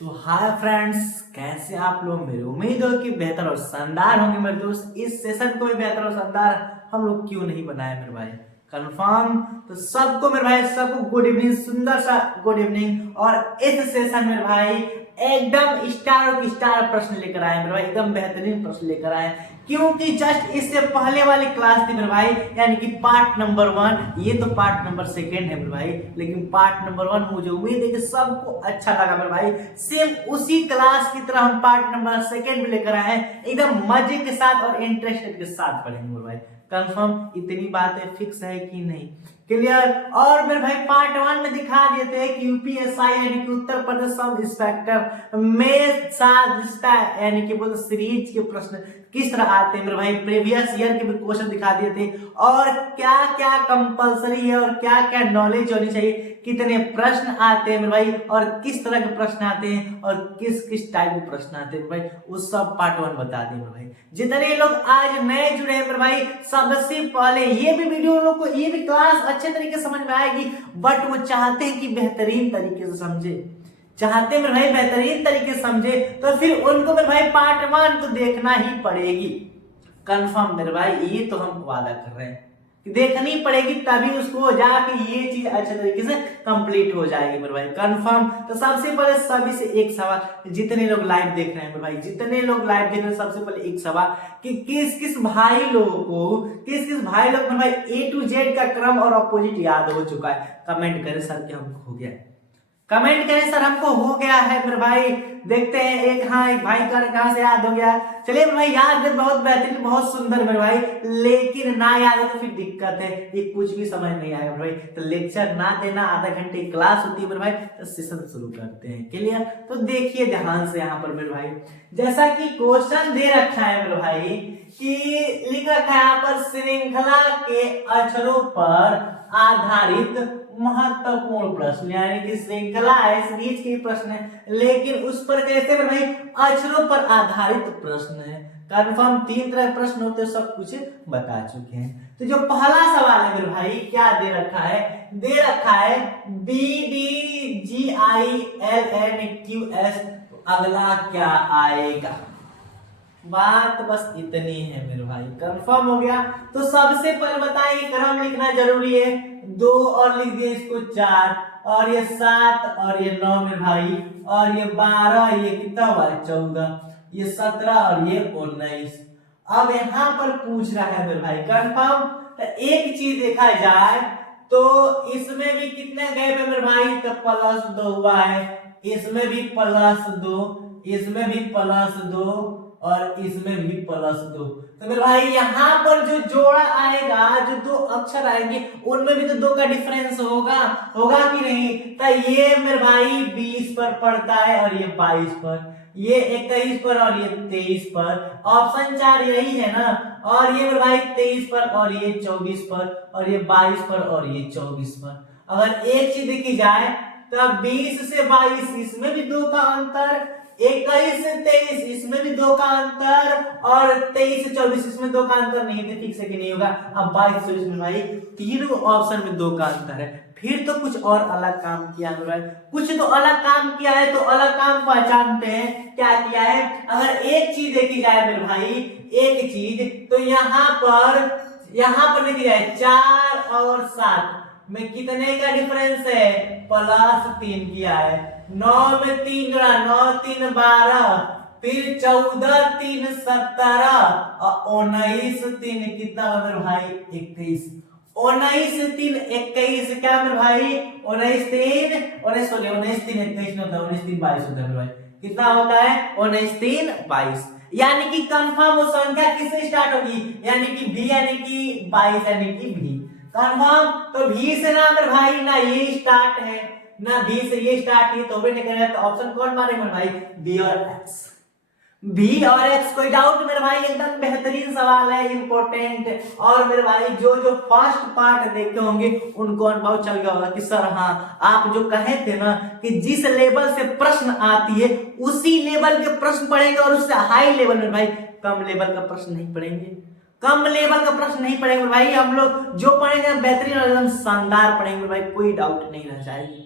तो hi friends, कैसे आप लोग। मेरी उम्मीद हो कि बेहतर और शानदार होंगे मेरे दोस्त। इस सेशन को भी बेहतर और शानदार हम लोग क्यों नहीं बनाए मेरे भाई, कंफर्म। तो सबको मेरे भाई, सबको गुड इवनिंग, सुंदर सा गुड इवनिंग। और इस सेशन मेरे भाई एकदम स्टार स्टार प्रश्न लेकर आए मेरे भाई, एकदम बेहतरीन प्रश्न लेकर आए। क्योंकि जस्ट इससे पहले वाली क्लास थी मेरे भाई, यानी कि पार्ट नंबर 1। ये तो पार्ट नंबर 2 है मेरे भाई, लेकिन पार्ट नंबर 1 मुझे उम्मीद है कि सबको अच्छा लगा मेरे भाई। सेम उसी क्लास की तरह हम पार्ट नंबर 2 भी लेकर आए हैं, एकदम मजे के साथ और इंटरेस्टेड के साथ पढ़ेंगे मेरे भाई। कंफर्म, इतनी बातें फिक्स है कि नहीं, क्लियर। और मेरे भाई पार्ट 1 में दिखा देते हैं कि यूपीएसआई यानी कि उत्तर प्रदेश सब इंस्पेक्टर में साथ यानी कि बोलते सीरीज के प्रश्न किस तरह आते हैं मेरे भाई। प्रीवियस ईयर के भी क्वेश्चन दिखा दिए थे, और क्या क्या कंपलसरी है और क्या क्या नॉलेज होनी चाहिए, कितने प्रश्न आते हैं मेरे भाई, और किस तरह के प्रश्न आते हैं और किस किस टाइप के प्रश्न आते हैं मेरे भाई, वो सब पार्ट 1 बता दें मेरे भाई। जितने लोग आज नए जुड़े हैं मेरे भाई, सबसे पहले ये भी वीडियो लोग को, ये भी क्लास अच्छे तरीके से समझ में आएगी, बट वो चाहते हैं कि बेहतरीन तरीके से समझे, चाहते मेरे भाई बेहतरीन तरीके से समझे, तो फिर उनको मेरे भाई पार्ट 1 तो देखना ही पड़ेगी। कंफर्म मेरे भाई, ये तो हम वादा कर रहे हैं कि देखनी पड़ेगी, तभी उसको जाके ये चीज अच्छे तरीके से कंप्लीट हो जाएगी मेरे भाई। कंफर्म। तो सबसे पहले सभी से एक सवाल, जितने लोग लाइव देख रहे हैं मेरे भाई, जितने लोग लाइव देख रहे हैं, सबसे पहले एक सवाल कि किस किस भाई लोगों को, किस किस भाई लोग मेरे भाई A to Z का क्रम और अपोजिट याद हो चुका है। कमेंट करें सर कि हमको हो गया है, कमेंट करें सर हमको हो गया है मेरे भाई। देखते हैं एक, हाँ एक भाई का कहां से याद हो गया। चलिए मेरे भाई, याद है, बहुत बेहतरीन, बहुत सुंदर मेरे भाई, लेकिन ना याद है तो फिर दिक्कत है, ये कुछ भी समझ नहीं आएगा मेरे भाई। तो लेक्चर ना देना, आधा घंटे क्लास होती है मेरे भाई, तो सेशन शुरू करते हैं। क्लियर। तो देखिए ध्यान से यहाँ पर मेरे भाई, जैसा कि क्वेश्चन दे रखा है मेरे भाई, कि लिख रखा है यहाँ पर श्रृंखला के अक्षरों पर आधारित महत्वपूर्ण प्रश्न, यानी कि श्रृंखला है, सीरीज के प्रश्न है, लेकिन उस पर कैसे भाई, अक्षरों पर आधारित प्रश्न है। कंफर्म 3 तरह के प्रश्न होते हैं, सब कुछ बता चुके हैं। तो जो पहला सवाल है मेरे भाई, क्या दे रखा है, दे रखा है BDGILNQS, तो अगला क्या आएगा। बात बस इतनी है मेरे भाई, कंफर्म हो गया। तो सबसे पहले बताइए, क्रम लिखना जरूरी है, 2 और लिख दिए इसको 4, और ये 7 और ये 9 मेरे भाई, और ये 12, ये कितना हुआ 14, ये 17 और ये 19। अब यहाँ पर पूछ रहा है मेरे भाई, कंफर्म। तो एक चीज देखा जाए तो इसमें भी कितने गए पे मेरे भाई, तो +2 हुआ है, इसमें भी +2, इसमें भी +2, और इसमें भी +2। तो मेरे भाई यहाँ पर जो जोड़ा आएगा, जो 2 अक्षर आएंगे, उनमें भी तो 2 का डिफरेंस होगा, होगा कि नहीं। तो ये मेरे भाई 20 पर पड़ता है, और ये 22 पर, ये 21 पर, और ये 23 पर। ऑप्शन 4 यही है ना। और ये मेरे भाई 23 पर, और ये 24 पर, और ये 22 पर, और ये 24 पर। अगर एक चीज देखी जाए तो 20 से 22 इसमें भी 2 का अंतर, 21 से 23 इसमें भी 2 का अंतर, और 23 से 24 इसमें 2 का अंतर नहीं थे, फिक्स है कि नहीं होगा। अब 22 से 24 में भाई तीनों ऑप्शन में 2 का अंतर है, फिर तो कुछ और अलग काम किया है, कुछ तो अलग काम किया है, तो अलग काम पहचानते हैं क्या किया है। अगर एक चीज देखी जाए मेरे भाई, एक चीज, तो यहाँ पर देखी जाए 4 और 7 में कितने का डिफरेंस है, +3 किया है। 9 में 3 जोड़ा, 9 3 12, फिर 14 3 17, और 19 3 कितना है मेरे भाई 21। 19 3 21 क्या मेरे भाई, 19 3 19 16 19 3 21 होता है, 19 3 22 होता है मेरे भाई। कितना होता है, 19 3 22। यानी कि कंफर्म वो संख्या किससे स्टार्ट होगी, यानी कि V, यानी कि 22, यानी कि V कंफर्म। तो V से ना मेरे भाई, ना ये स्टार्ट है, ना V से ये स्टार्ट है, तो भी नहीं करेगा। तो ऑप्शन कौन मारेगा मेरे भाई, B और X। B और X, कोई डाउट मेरे भाई, एकदम बेहतरीन सवाल है, इंपॉर्टेंट। और मेरे भाई जो जो फर्स्ट पार्ट देखे होंगे उनको अनुभव चल गया होगा कि सर हाँ, आप जो कहे थे ना कि जिस लेवल से प्रश्न आती है उसी लेवल के प्रश्न पढ़ेंगे, और उससे हाई लेवल में भाई कम लेवल का प्रश्न नहीं पढ़ेंगे, कम लेवल का प्रश्न नहीं पढ़ेंगे भाई। हम लोग जो पढ़ेंगे बेहतरीन और एकदम शानदार पढ़ेंगे भाई, कोई डाउट नहीं रह जाएगी।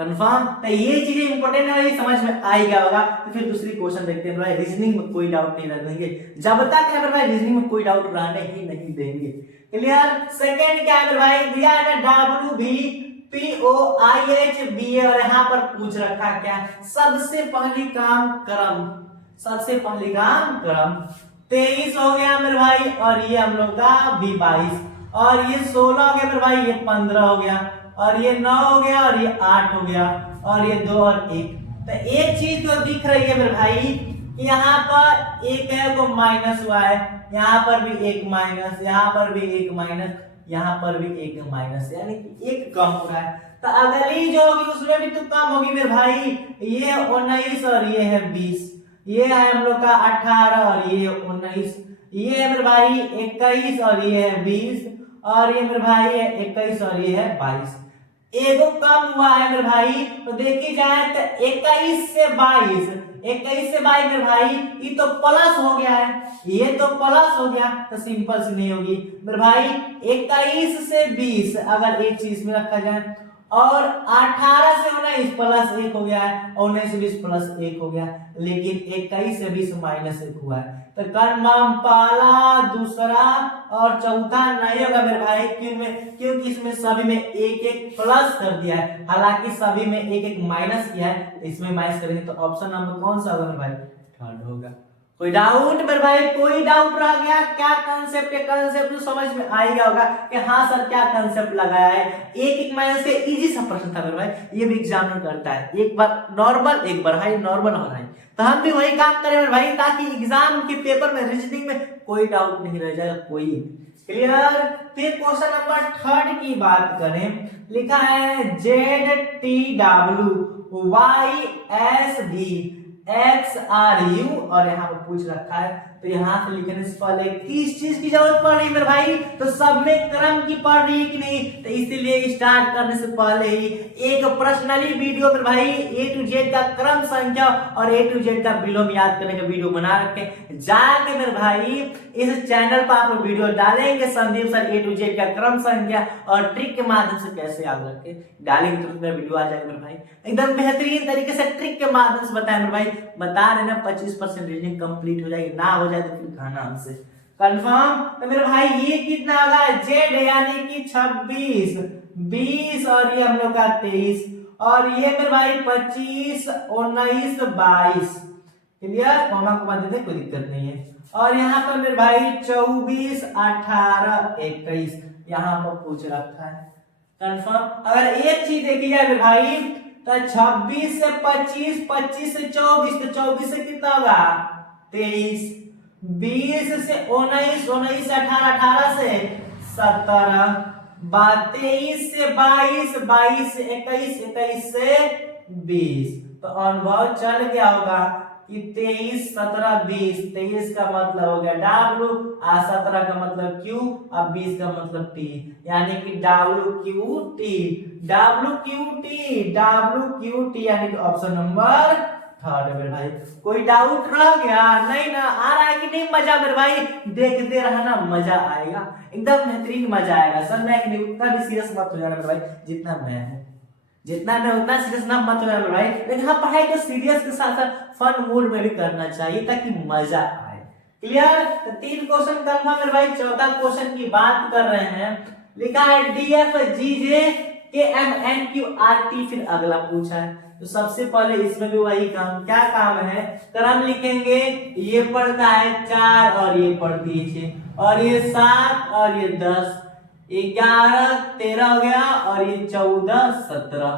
कंफर्म। तो ये चीजें इंपॉर्टेंट है, ये समझ में आ ही गया होगा। तो फिर दूसरी क्वेश्चन देखते हैं भाई, रीजनिंग में कोई डाउट नहीं रहने देंगे, जब तक है भाई रीजनिंग में कोई डाउट रहने ही नहीं देंगे। क्लियर। सेकंड क्या है भाई, दिया है ना WBPOIHBA, और यहाँ पर पूछ रखा क्या, सबसे पहली काम क्रम, सबसे पहली काम क्रम 23 हो गया मेरे भाई, और ये हम लोग का B22, और ये 16 हो गया मेरे भाई, ये 15 हो गया, और ये 9 हो गया, और ये 8 हो गया, और ये 2 और 1। तो एक चीज तो दिख रही है मेरे भाई कि यहाँ पर एक है वो माइनस हुआ है, यहाँ पर भी एक माइनस, यहाँ पर भी एक माइनस, यहाँ पर भी एक माइनस, यानी कि एक कम हो रहा है। तो अगली जो होगी उसमें भी तो कम होगी मेरे भाई, ये 19 और ये है 20, ये है हम लोग का 18 और ये 19, ये है मेरे भाई 21 और ये है 20, और ये मेरे भाई है 21 और ये है 22। एगो कम हुआ है मेरे भाई, तो देखी जाए तो 21 से 22, 21 से 22 मेरे भाई ये तो प्लस हो गया है, ये तो प्लस हो गया, तो सिंपल से नहीं होगी मेरे भाई। 21 से 20 अगर एक चीज में रखा जाए, और 18 से 19 प्लस 1 हो गया है, और 19 से 20 प्लस 1 हो गया, लेकिन 21 से 20 माइनस 1 हुआ है। तो कंफर्म पहला, दूसरा और चौथा नहीं होगा मेरे भाई, क्योंकि इसमें सभी में एक एक प्लस कर दिया है, हालांकि सभी में एक एक माइनस किया है, इसमें माइनस करेंगे तो ऑप्शन नंबर कौन सा होगा मेरे भाई, थर्ड होगा। कोई डाउट मेरे भाई, कोई डाउट रह गया क्या, कंसेप्ट है, कंसेप्ट तो समझ में आएगा होगा कि हाँ सर क्या कंसेप्ट लगाया है। एक एक माइनस के इजी सा प्रश्न था मेरे भाई, ये भी एग्जामिनर करता है, एक बार नॉर्मल एक बार हाई, नॉर्मल और हाई, तो हम भी वही काम करें मेरे भाई, ताकि एग्जाम के पेपर में रीजनिंग में कोई डाउट नहीं रह जाएगा कोई। क्लियर। फिर क्वेश्चन नंबर थर्ड की बात करें, लिखा है ZTWYSB XRU, और यहाँ पर पूछ रखा है, तो यहाँ से लिखने से पहले किस चीज की जरूरत पड़ रही है मेरे भाई, तो सब में क्रम की पड़ रही है कि नहीं, तो इसीलिए स्टार्ट करने से पहले ही एक पर्सनली वीडियो मेरे भाई A to Z का क्रम संख्या और A to Z का विलोम याद करने का वीडियो बना रखे, जाके मेरे भाई इस चैनल पर आप लोग वीडियो डालेंगे, Sandeep sir A to Z का क्रम संख्या और ट्रिक के माध्यम से कैसे याद रखे डालेंगे, तो मेरा वीडियो आ जाएगा मेरे भाई, एकदम बेहतरीन तरीके से ट्रिक के माध्यम से बताएं मेरे भाई, बता रहे ना 25% रीजनिंग कंप्लीट हो जाएगी, ना हो जाए तो फिर खाना हमसे कंफर्म। तो मेरे भाई ये कितना होगा, जेड यानी कि 26, 20 और ये हम लोग का 23, और ये मेरे भाई 25, 19, 22। क्लियर। कॉमा को बात देते कोई दिक्कत नहीं है। और यहाँ पर मेरे भाई 24, 18, 21 यहाँ पर पूछ रखा है कंफर्म। अगर एक चीज देखी जाए मेरे भाई, तो 26 से 25, 25 से 24, तो 24 से कितना होगा 23, 20 से 19, 19 से 18, 18 से 17, 23 से 22, 22 से 21, 21 से 20। तो अनुभव चल गया होगा कि 23, 17, 20, 23 का मतलब हो गया W, 17 का मतलब Q, अब 20 का मतलब T, यानी कि WQT, WQT यानी कि ऑप्शन नंबर थर्ड है मेरे भाई। कोई डाउट रह गया नहीं ना, आ रहा है कि नहीं मजा मेरे भाई, देखते रहना मजा आएगा, एकदम बेहतरीन मजा आएगा। सर मैं उतना भी सीरियस मत हो जाना मेरे भाई, जितना मैं हूँ, जितना मैं उतना सीरियस ना मत हो जाना मेरे भाई, लेकिन हाँ पढ़ाई को सीरियस के साथ साथ फन मूड में भी करना चाहिए ताकि मजा आए। क्लियर। तो 3 क्वेश्चन कंफर्म मेरे भाई। चौथा क्वेश्चन की बात कर रहे हैं, लिखा है DFGJ KMNQRT, फिर अगला पूछा है, तो सबसे पहले इसमें भी वही काम, क्या काम है, क्रम लिखेंगे, ये पढ़ता है 4 और ये पढ़ती है 6, और ये 7 और ये 10, 11, 13 हो गया, और ये 14, 17,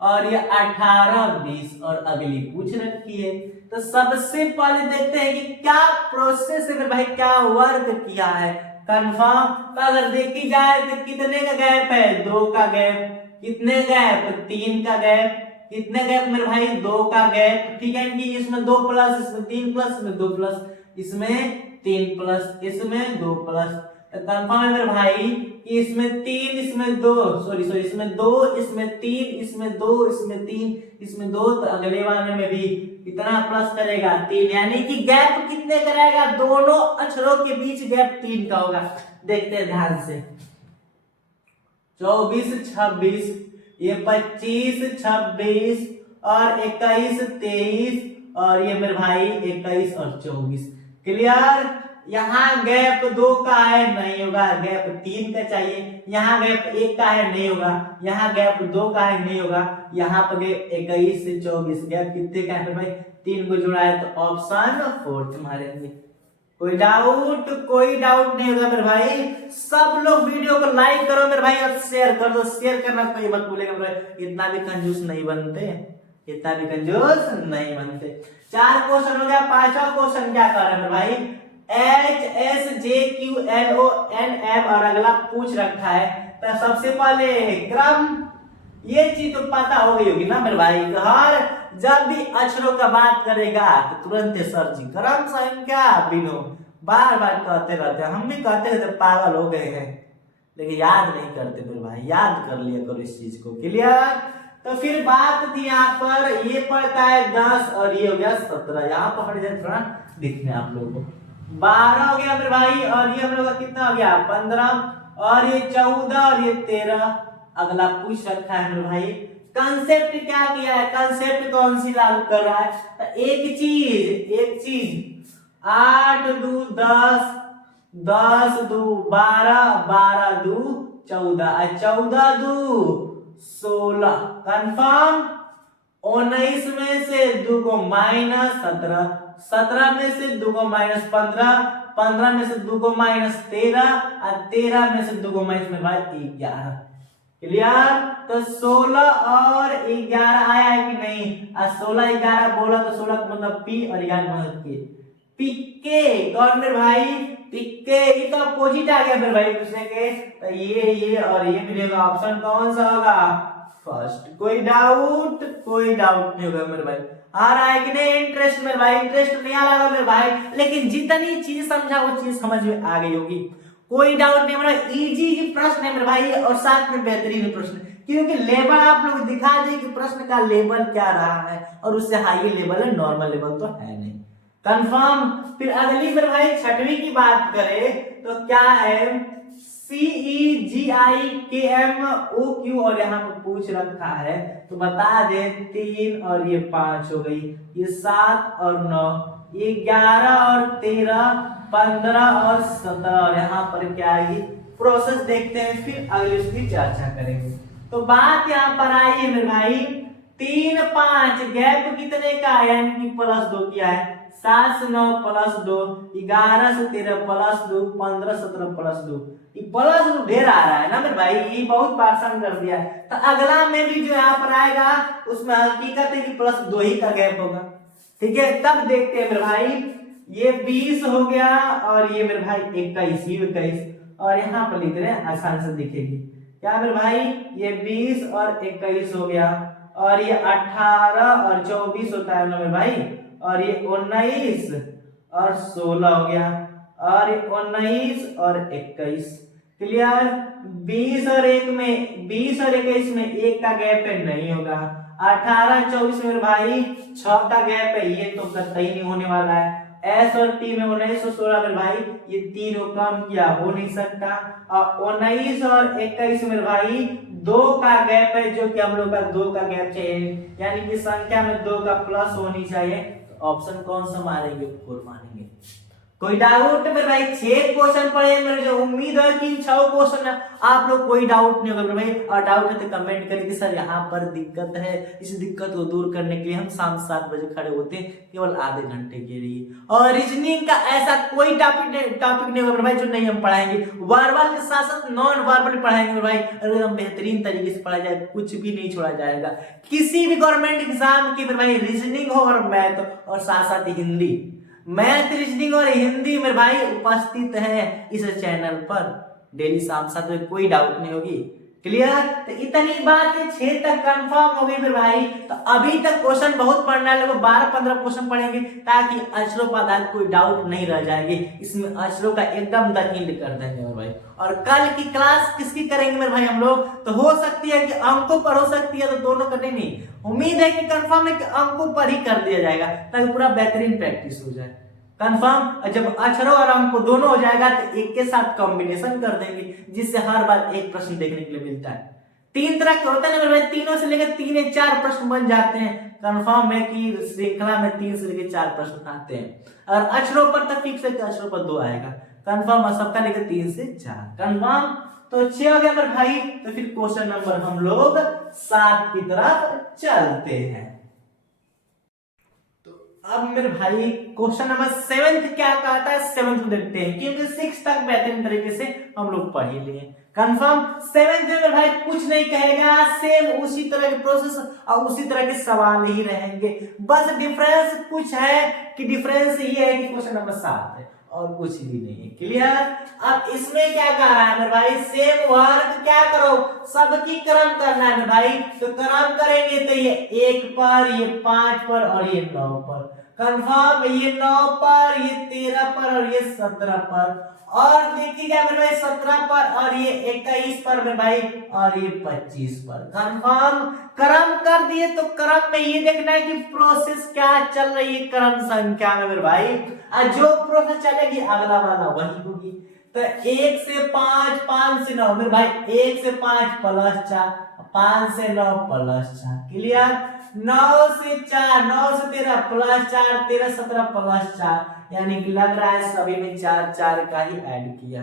और ये 18, 20, और अगली पूछ रखी है। तो सबसे पहले देखते हैं कि क्या प्रोसेस है मेरे भाई, क्या वर्क किया है कंफर्म। तो अगर देखी जाए तो कितने का गैप है, 2 का गैप, कितने गैप, 3 का गैप, कितने गैप मेरे भाई, 2 का गैप, ठीक है कि इसमें 2 प्लस, इसमें 3 प्लस, इसमें 2 प्लस, इसमें 3 प्लस, इसमें 2 प्लस। तो कंफर्म है मेरे भाई कि इसमें 3, इसमें 2, सॉरी इसमें 2, इसमें 3, इसमें 2, इसमें 3, इसमें 2, तो अगले वाले में भी कितना प्लस करेगा, 3, यानी कि गैप कितने करेगा, दोनों अक्षरों के बीच गैप 3 का होगा। देखते हैं ध्यान से, 24, 26, ये 25, 26 और 21, 23 और ये मेरे भाई 21 और 24। क्लियर। यहाँ गैप 2 का है, नहीं होगा। गैप 3 का चाहिए। यहाँ गैप 1 का है, नहीं होगा। यहाँ गैप 2 का है, नहीं होगा। यहाँ पर गैप 21 से 24, गैप कितने का है भाई? 3 को जुड़ा है, तो ऑप्शन 4 मारेंगे। कोई डाउट नहीं होगा मेरे भाई। सब लोग वीडियो को लाइक करो मेरे भाई और शेयर कर दो। शेयर करना कोई मत भूलेगा मेरे भाई। इतना भी कंजूस नहीं बनते, इतना भी कंजूस नहीं बनते। 4 क्वेश्चन हो गया। 5वां क्वेश्चन क्या कर रहे हैं भाई? HSJQLONM और अगला पूछ रखा है। तो सबसे पहले क्रम, ये चीज तो पता हो गई होगी ना मेरे भाई। हर जब भी अक्षरों का बात करेगा तो तुरंत सर जी क्रम संख्या बिनो बार बार कहते रहते हैं। हम भी कहते रहते, पागल हो गए हैं, लेकिन याद नहीं करते मेरे भाई। याद कर लिया करो इस चीज को। क्लियर। तो फिर बात थी यहाँ पर, ये पड़ता है 10 और ये हो गया 17। यहाँ पर हट जाए थोड़ा दिखने आप लोगों को। 12 हो गया मेरे भाई और ये हम लोग का कितना हो गया? 15 और ये 14 और ये 13। अगला पूछ रखा है मेरे भाई, कंसेप्ट क्या किया है? कंसेप्ट कौन सी लागू कर रहा है? तो एक चीज 8 2 10, 10 2 12, 12 2 14, 14 2 16। कंफर्म। 19 में से 2 को माइनस 17, 17 में से 2 को माइनस 15, 15 में से 2 को माइनस 13 और 13 में से 2 को माइनस में भाई 11। क्लियर। तो 16 और 11 आया है कि नहीं? 16 11 बोला तो 16 का मतलब पी और 11 का मतलब के। पिक्के कौन मेरे भाई? पिक्के। ये तो अपोजिट आ गया मेरे भाई दूसरे के। तो ये और ये मिलेगा। ऑप्शन कौन सा होगा? फर्स्ट। कोई डाउट नहीं होगा मेरे भाई। आ रहा है कि नहीं इंटरेस्ट मेरे भाई? इंटरेस्ट नहीं आ रहा मेरे भाई, लेकिन जितनी चीज समझा वो चीज समझ में आ गई होगी। कोई डाउट नहीं मेरा। इजी प्रश्न है मेरे भाई और साथ में बेहतरीन प्रश्न, क्योंकि लेवल आप लोग दिखा दिए कि प्रश्न का लेवल क्या रहा है, और उससे हाई लेवल है, नॉर्मल लेवल तो है नहीं। कंफर्म। फिर अगली मेरे भाई 6वीं की बात करें तो क्या है? CEGIKMOQ और यहाँ पर पूछ रखा है, तो बता दे 3 और ये 5 हो गई, ये 7 और 9, ये 11 और 13, 15 और 17 और यहाँ पर क्या आएगी? प्रोसेस देखते हैं, फिर अगली उसकी चर्चा करेंगे। तो बात यहाँ पर आई है मेरे भाई 3 5 गैप कितने का है? यानी कि +2 किया है। 7 से 9 +2, 11 से 13 +2, 15 17 +2। ये +2 ढेर आ रहा है ना मेरे भाई, ये बहुत पासान कर दिया है। तो अगला में भी जो यहाँ पर आएगा उसमें हकीकत है कि +2 ही का गैप होगा। ठीक है, तब देखते हैं मेरे भाई। ये 20 हो गया और ये मेरे भाई 21 और यहाँ पर लिख रहे हैं, आसान से दिखेगी क्या मेरे भाई? ये 20 और 21 हो गया और ये 18 और 24 होता है ना मेरे भाई, और ये 19 और 16 हो गया और ये 19 और 21। क्लियर। 20 और 21 में 1 का गैप है, नहीं होगा। 18 24 में भाई 6 का गैप है, ये तो कतई नहीं होने वाला है। S और T में 19 और 16 में भाई ये 3 को कम किया, हो नहीं सकता। और 19 और 21 में भाई 2 का गैप है, जो कि हम लोग का 2 का गैप चाहिए, यानी कि संख्या में 2 का प्लस होनी चाहिए। तो ऑप्शन कौन सा मारेंगे? 4 मारेंगे। कोई डाउट मेरे भाई? 6 क्वेश्चन पढ़े मेरे, जो उम्मीद है कि 6 क्वेश्चन आप लोग कोई डाउट नहीं होगा मेरे भाई। और डाउट है तो कमेंट करिए कि सर यहाँ पर दिक्कत है। इस दिक्कत को दूर करने के लिए हम शाम 7 बजे खड़े होते हैं, केवल आधे घंटे के लिए। और रीजनिंग का ऐसा कोई टॉपिक नहीं होगा मेरे भाई जो नहीं हम पढ़ाएंगे। वर्बल के साथ साथ नॉन वर्बल पढ़ाएंगे मेरे भाई, एकदम बेहतरीन तरीके से पढ़ाया जाए, कुछ भी नहीं छोड़ा जाएगा। किसी भी गवर्नमेंट एग्जाम की मेरे भाई रीजनिंग हो और मैथ और साथ साथ हिंदी, मैथ रीजनिंग और हिंदी मेरे भाई उपस्थित है इस चैनल पर डेली शाम 7 बजे, कोई डाउट नहीं होगी। क्लियर। तो इतनी बात है, 6 तक कंफर्म हो गई मेरे भाई। तो अभी तक क्वेश्चन बहुत पढ़ना है, लगभग 12-15 क्वेश्चन पढ़ेंगे, ताकि अक्षरों पर आधारित कोई डाउट नहीं रह जाएगी। इसमें अक्षरों का एकदम दखील कर देंगे मेरे भाई। और कल की क्लास किसकी करेंगे मेरे भाई हम लोग? तो हो सकती है कि अंकों पर हो सकती है, तो दोनों करने नहीं, उम्मीद है कि कंफर्म है कि अंकों पर ही कर दिया जाएगा, ताकि पूरा बेहतरीन प्रैक्टिस हो जाए। कंफर्म। जब अक्षरों और अंकों दोनों हो जाएगा तो एक के साथ कॉम्बिनेशन कर देंगे, जिससे हर बार एक प्रश्न देखने के लिए मिलता है। तीन तरह के होते हैं ना मेरे भाई, तीनों से लेकर 3 या 4 प्रश्न बन जाते हैं। कंफर्म है कि श्रृंखला में 3 से लेकर 4 प्रश्न आते हैं। और अक्षरों पर तो फिक्स है कि अक्षरों पर 2 आएगा। कंफर्म है सबका लेकर 3 से 4 कंफर्म। तो 6 हो गया मेरे भाई। तो फिर क्वेश्चन नंबर हम लोग 7 की तरफ चलते हैं। अब मेरे भाई क्वेश्चन नंबर 7 क्या कहता है, 7 देखते हैं क्योंकि 6 तक बेहतरीन तरीके से हम लोग पढ़ ही लिए। कंफर्म 7 में मेरे भाई कुछ नहीं कहेगा, सेम उसी तरह के प्रोसेस और उसी तरह के सवाल ही रहेंगे। बस डिफरेंस कुछ है कि डिफरेंस ये है कि क्वेश्चन नंबर 7 है और कुछ भी नहीं है। क्लियर। अब इसमें क्या कह रहा है मेरे भाई, सेम वर्क क्या करो, सबकी क्रम करना है मेरे भाई। तो क्रम करेंगे तो ये 1 पर, ये 5 पर और ये 9 पर। कंफर्म, ये 9 पर, ये 13 पर और ये 17 पर। और देखिएगा मेरे भाई 17 पर और ये 21 पर मेरे भाई और ये 25 पर। कंफर्म क्रम कर दिए। तो क्रम में ये देखना है कि प्रोसेस क्या चल रही है क्रम संख्या में मेरे भाई। जो प्रोसेस चलेगी अगला वाला वही होगी। तो 1 से 5, 5 से 9 मेरे भाई, 1 से 5 प्लस 4, 5 से 9 प्लस 4। क्लियर। 9 से 4, 9 से 13 प्लस 4, 13 17 प्लस 4, यानी कि लग रहा है सभी में 4 4 का ही ऐड किया।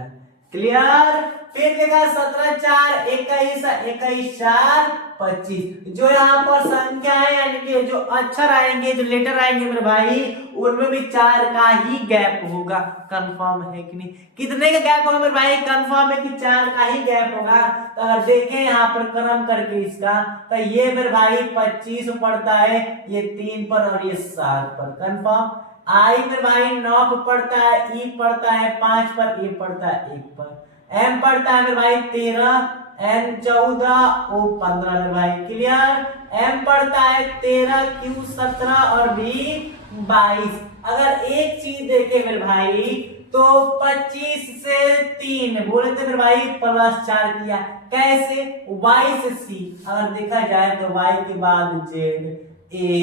क्लियर। फिर देखा 17 4 21, 21 4 25। जो यहाँ पर संख्या है यानी कि जो अक्षर आएंगे, जो लेटर आएंगे मेरे भाई, उनमें भी 4 का ही गैप होगा। कंफर्म है कि नहीं, कितने का गैप होगा मेरे भाई, कंफर्म है कि 4 का ही गैप होगा। तो अगर देखें यहाँ पर क्रम करके इसका, तो ये मेरे भाई 25 पड़ता है, ये 3 पर और ये 7 पर। कंफर्म। आई मेरे भाई 9 पर पड़ता है, ई पड़ता है 5 पर, ए पड़ता है 1 पर, एम पड़ता है मेरे भाई 13, एन 14, ओ 15 मेरे भाई। क्लियर। एम पड़ता है 13, क्यू 17 और बी 22। अगर एक चीज देखे मेरे भाई तो 25 से 3 बोले थे मेरे भाई प्लस 4 किया। कैसे, y से c। अगर देखा जाए तो y के बाद z, a,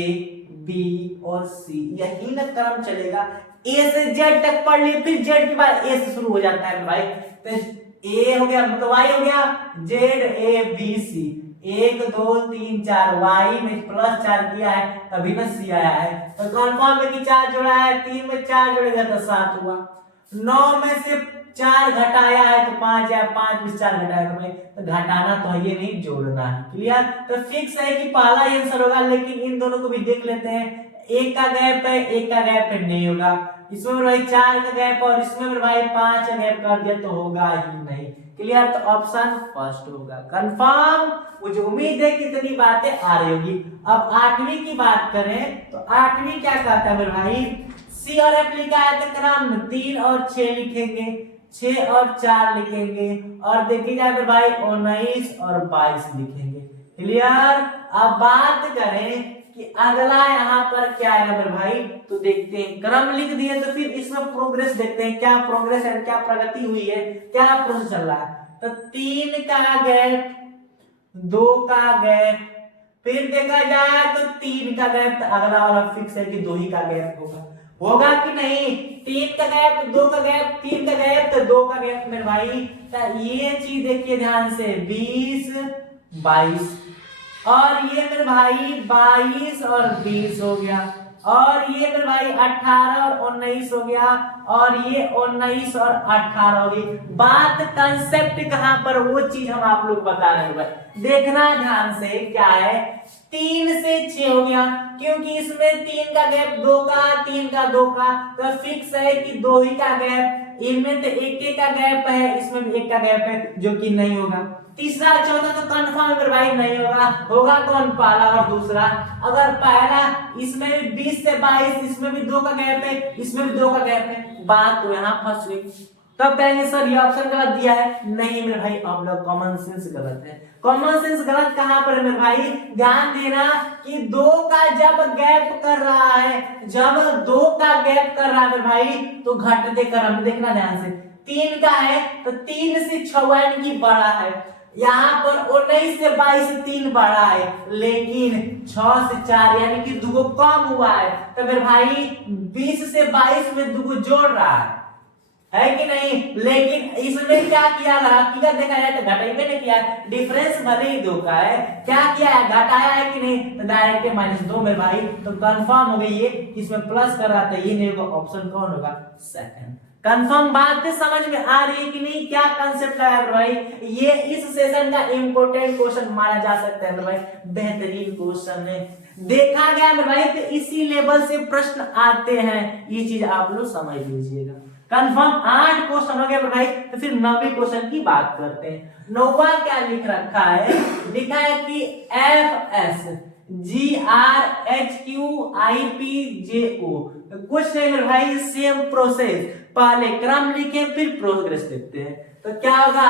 b और c, यही ना क्रम चलेगा। a से z तक पढ़ लिए, फिर z के बाद a से शुरू हो जाता है भाई। तो a हो गया मतलब y हो गया, z a b c, 1 2 3 4, y में प्लस 4 किया है तभी ना c आया है। तो कंफर्म है कि 4 जोड़ा है, 3 में 4 जोड़ेगा तो 7 हुआ। 9 में से 4 घटाया है तो 5 है, 5 में 4 घटाया तो भाई तो घटाना तो है, ये नहीं जोड़ना है। क्लियर। तो फिक्स है कि पहला आंसर होगा, लेकिन इन दोनों को भी देख लेते हैं। एक का गैप है, एक का गैप है, नहीं होगा। इसमें मेरे भाई 4 का गैप और इसमें मेरे भाई 5 का गैप कर दिया तो होगा ही नहीं। क्लियर। तो ऑप्शन फर्स्ट होगा। कंफर्म। मुझे उम्मीद है कि इतनी बातें आ रही होगी। अब 8वीं की बात करें तो 8वीं क्या कहता है मेरे भाई, सी और एफ लिखा है तो क्रम 3 और 6 लिखेंगे, 6 और 4 लिखेंगे और देखिए जाए मेरे भाई 19 और 22 लिखेंगे। क्लियर। अब बात करें कि अगला यहाँ पर क्या आएगा मेरे भाई, तो देखते हैं। क्रम लिख दिए तो फिर इसमें प्रोग्रेस देखते हैं, क्या प्रोग्रेस है, क्या प्रगति हुई है, क्या प्रोसेस चल रहा है। तो 3 का गैप, 2 का गैप, फिर देखा जाए तो 3 का गैप, तो अगला वाला फिक्स है कि 2 ही का गैप होगा। होगा कि नहीं, 3 का गैप, 2 का गैप, 3 का गैप तो 2 का गैप मेरे भाई। तो ये चीज देखिए ध्यान से, 20 22 और ये मेरे भाई 22 और 20 हो गया और ये मेरे भाई 18 और 19 हो गया और ये 19 और 18 हो गई। बात कंसेप्ट कहां पर, वो चीज हम आप लोग बता रहे हैं भाई, देखना ध्यान से। क्या है, 3 से 6 हो गया क्योंकि इसमें 3 का गैप, 2 का, 3 का, 2 का, तो फिक्स है कि 2 ही का गैप। इनमें तो 1 का गैप है, इसमें भी 1 का गैप है, जो कि नहीं होगा। तीसरा चौथा तो कंफर्म है भाई नहीं होगा। होगा कौन, पहला और दूसरा। अगर पहला, इसमें भी 20 से 22, इसमें भी 2 का गैप है, इसमें भी 2 का गैप है, बात तो यहाँ फंस गई। तब कहेंगे सर ये ऑप्शन गलत दिया है। नहीं मेरे भाई, अब लोग कॉमन सेंस गलत है। कॉमन सेंस गलत कहां पर है मेरे भाई, ध्यान देना कि 2 का जब गैप कर रहा है, जब 2 का गैप कर रहा है मेरे भाई, तो घटते क्रम, देखना ध्यान से। 3 का है तो 3 से 6 यानी कि बड़ा है, यहाँ पर 19 से 22 से 3 बड़ा है, लेकिन 6 से 4 यानी कि 2 कम हुआ है। तो मेरे भाई 20 से 22 में 2 जोड़ रहा है, है कि नहीं। लेकिन इसमें क्या किया, हकीकत देखा जाए तो घटाई नहीं किया, डिफरेंस भले ही 2 का है, क्या किया है, घटाया है कि नहीं, तो डायरेक्ट -2 मेरे भाई, तो कंफर्म हो गई ये, इसमें प्लस कर रहा था, ये नहीं होगा, ऑप्शन कौन होगा, सेकंड। कंफर्म बात समझ में आ रही है कि नहीं, क्या कांसेप्ट है भाई, ये इस सेशन का इंपॉर्टेंट क्वेश्चन माना जा सकता है भाई, बेहतरीन क्वेश्चन है, देखा गया मेरे भाई, तो इसी लेवल से प्रश्न आते हैं, ये चीज आप लोग समझ लीजिएगा। कंफर्म 8 क्वेश्चन हो गया भाई, तो फिर 9वें क्वेश्चन की बात करते हैं। 9वां क्या लिख रखा है, लिखा है कि FS GRHQIPJO, कुछ नहीं मेरे भाई, सेम प्रोसेस, पहले क्रम लिखे फिर प्रोग्रेस देखते हैं, तो क्या होगा,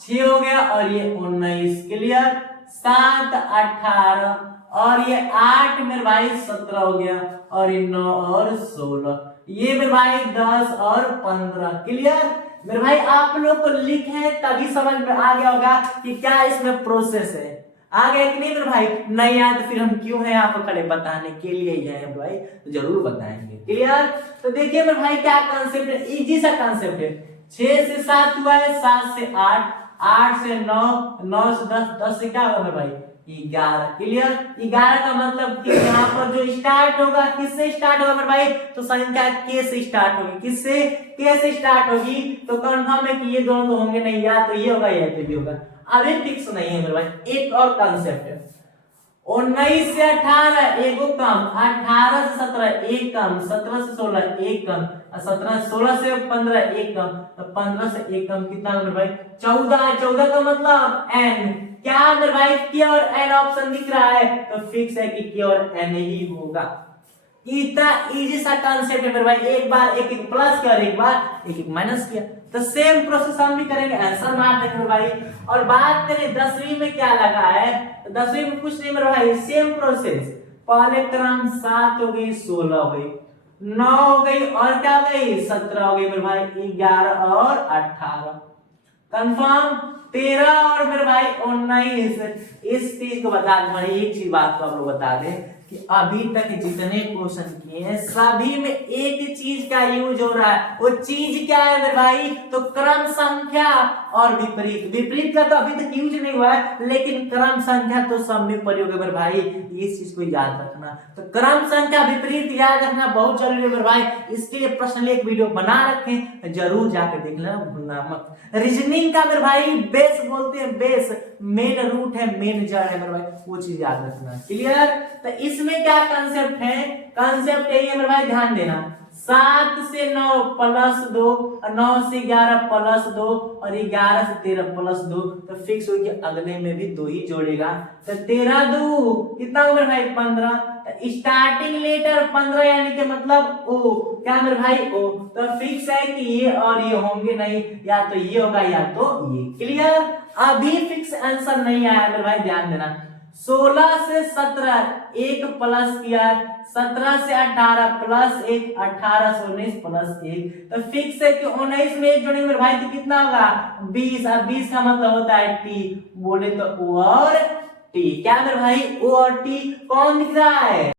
6 हो गया और ये 19, क्लियर, 7 18 और ये 8 मेरे भाई 17 हो गया, और ये 9 और 16, ये मेरे भाई 10 और 15, क्लियर मेरे भाई। आप लोग को लिखे तभी समझ में आ गया होगा कि क्या इसमें प्रोसेस है, आ गया कि नहीं मेरे भाई, नहीं आया तो फिर हम क्यों हैं आपको खड़े, बताने के लिए ही है भाई, तो जरूर बताएंगे, क्लियर। तो देखिए मेरे भाई क्या कांसेप्ट है, इजी सा कांसेप्ट है, 6 से 7 हुआ है, 7 से 8, 8 से 9, 9 से 10, 10 से क्या होगा मेरे भाई, 11, क्लियर। 11 का मतलब कि यहाँ पर जो स्टार्ट होगा, किससे स्टार्ट होगा मेरे भाई, तो संख्या के से स्टार्ट होगी, किससे, के से स्टार्ट होगी, तो कंफर्म है कि ये दोनों तो होंगे नहीं, या तो ये होगा या तो ये होगा, अभी फिक्स नहीं है मेरे भाई। एक और कांसेप्ट है, 19 से 18 एगो कम, 18 से 17 एक कम, 17 से 16 एक कम, 16 से 15 एक कम, तो 15 से एक कम कितना मेरे भाई, 14, 14 का मतलब n, क्या मेरे भाई, के और n ऑप्शन दिख रहा है, तो फिक्स है कि के और n ही होगा। इतना इजी सा कांसेप्ट है मेरे भाई, एक बार एक एक प्लस किया और एक बार एक एक माइनस किया, तो सेम प्रोसेस हम भी करेंगे, आंसर मार देंगे मेरे भाई। और बात करें 10वीं में क्या लगा है, तो 10वीं में कुछ नहीं मेरे भाई, सेम प्रोसेस, पहले क्रम 7 हो गई, 16 हो गई, 9 हो गई और क्या हो गई, 17 हो गई मेरे भाई, 11 और 18, कंफर्म 13 और मेरे भाई 19। इस चीज को बता दें भाई, एक चीज बात को आप लोग बता दें कि अभी तक जितने क्वेश्चन किए हैं सभी में एक चीज का यूज हो रहा है, वो चीज क्या है मेरे भाई, तो क्रम संख्या और विपरीत। विपरीत का तो अभी तक यूज नहीं हुआ है, लेकिन क्रम संख्या तो सब में प्रयोग है मेरे भाई, इस चीज को याद रखना। तो क्रम संख्या विपरीत याद रखना बहुत जरूरी है मेरे भाई, इसके लिए पर्सनली एक वीडियो बना रखें, जरूर जाकर देख लेना, भूलना मत। रीजनिंग का मेरे भाई बेस बोलते हैं, बेस मेन रूट है, मेन जड़ है मेरे भाई, वो चीज याद रखना, क्लियर। तो इसमें क्या कंसेप्ट है, कंसेप्ट यही है मेरे भाई, ध्यान देना, 7 से 9 प्लस 2, 9 से 11 प्लस 2 और 11 से 13 प्लस 2, तो फिक्स हो कि अगले में भी 2 ही जोड़ेगा, तो 13 2 कितना हो मेरे भाई, 15, स्टार्टिंग लेटर 15 यानी कि मतलब ओ, क्या मेरे भाई ओ, तो फिक्स है कि ये और ये होंगे नहीं, या तो ये होगा या तो ये, क्लियर। अभी फिक्स आंसर नहीं आया मेरे भाई, ध्यान देना, 16 से 17 एक प्लस किया, 17 से 18 प्लस 1, 18 से 19 प्लस 1, तो फिक्स है कि 19 में एक जोड़ेंगे मेरे भाई तो कितना होगा, 20, और 20 का मतलब होता है टी, बोले तो ओ और टी, क्या मेरे भाई, ओ और टी कौन दिख रहा है,